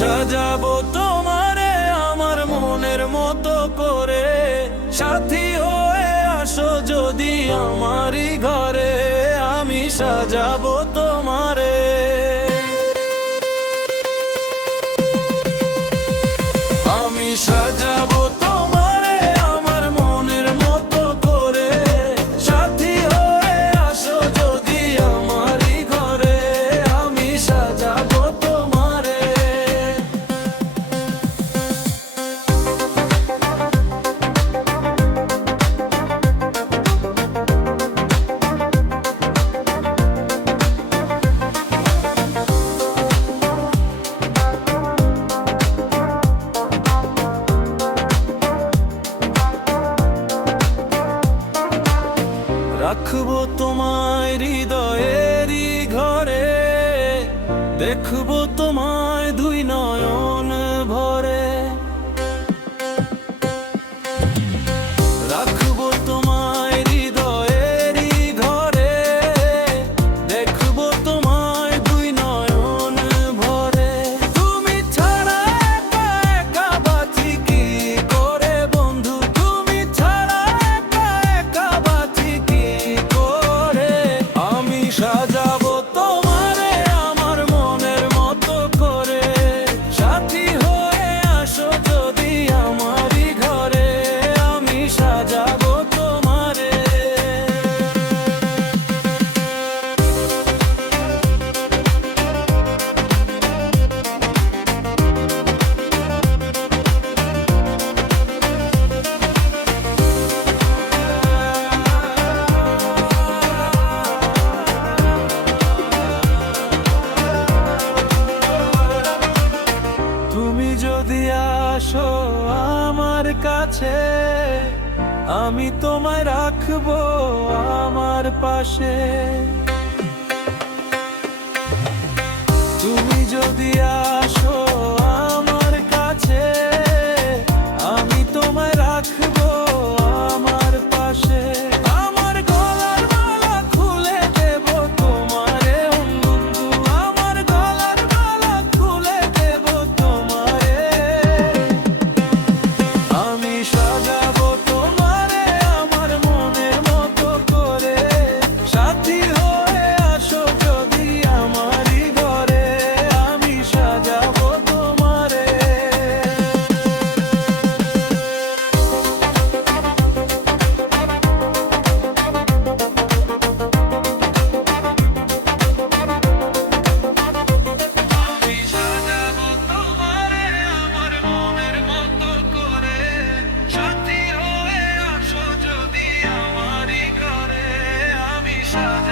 সাজাবো তোমারে আমার মনের মতো করে, সাথী হয়ে আসো যদি আমারই ঘরে, আমি সাজাবো তোমারে। আমি সাজাবো তোমারে আমার মনের মতো করে, সাথী হয়ে আসো যদি আমারই ঘরে, আমি সাজাবো তোমারে। রাখবো তোমায় হৃদয়েরই ঘরে, দেখবো তোমায় দুই নয়ন ভরে। রাখবো তোমায় হৃদয়েরই ঘরে, দেখবো তোমায় দুই নয়ন ভরে। তুমি ছাড়া একা একা বাঁচি কি করে বন্ধু, তুমি ছাড়া একা একা বাঁচি কি করে। আমি সাজাবো তোমারে আমার মনের মতো করে, সাথী হয়ে আসো যদি আমারই ঘরে, আমি সাজাবো তোমারে। তুমি যদি আসো আমার কাছে, আমি তোমায় রাখবো আমার পাশে। তুমি যদি আসো আমার কাছে, আমি তোমায় রাখবো আমার পাশে। আমার গলার মালা খুলে দেব তোমারে বন্ধু, আমার গলার মালা খুলে দেব তোমারে। আমি সাজাবো তোমারে আমার মনের মতো করে, সাথী হয়ে আসো যদি আমারই ঘরে, আমি সাজাবো তোমারে। আমি সাজাবো তোমারে আমার মনের মতো করে, সাথী হয়ে আসো যদি আমারই ঘরে, আমি সাজাবো।